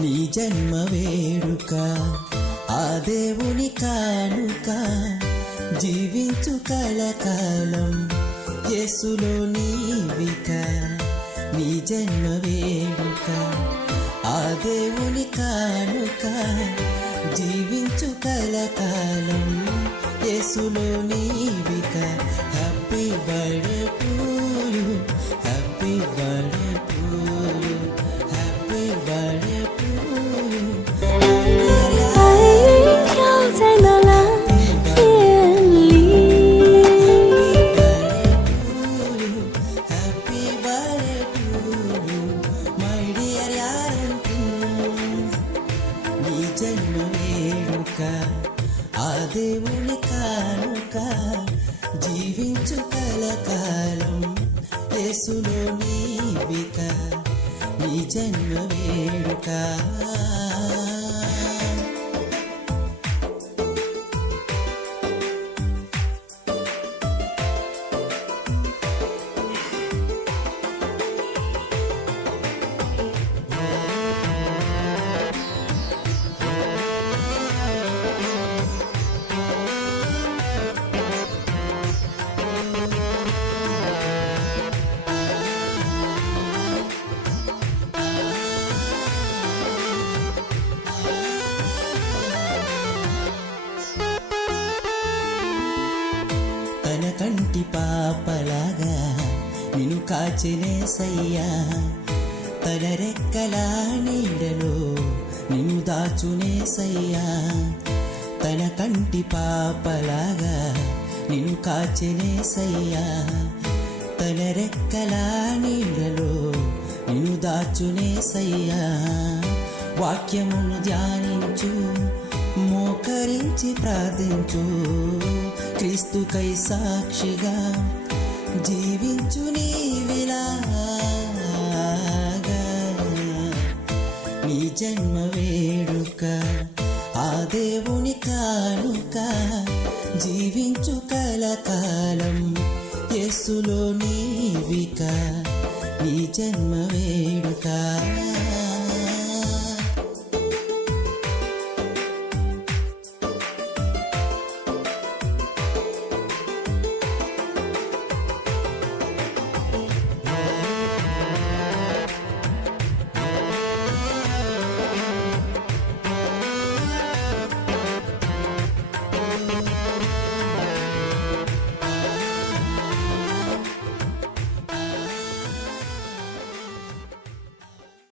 నీ జన్మ వేడుక ఆ దేవుని కానుక జీవించు కలకాలం యేసులో నీవిక నీ జన్మ వేడుక ఆ దేవుని కానుక జీవించు కలకాలం యేసులో నీవిక happy birthday to you happy birthday to you happy birthday to you జన్మ వేడుక ఆ దేవుని కానుక జీవించు కలకాలం యేసులో నీవిక నీ జన్మ వేడుక తన కంటి పాపలాగా నిన్ను కాచినేసయ్యా తన రెక్కల నీడలో నిన్ను దాచునేసయ్యా తన కంటి పాపలాగా నిన్ను కాచినేసయ్యా తన రెక్కల నీడలో నిన్ను దాచునేసయ్యా వాక్యమును ధ్యానించు మోకరించి ప్రార్థించు క్రీస్తుకై సాక్షిగా జీవించు నీవిలాగా నీ జన్మ వేడుక ఆ దేవుని కానుక జీవించు కలకాలం యేసులో నీవిక నీ జన్మ వేడుక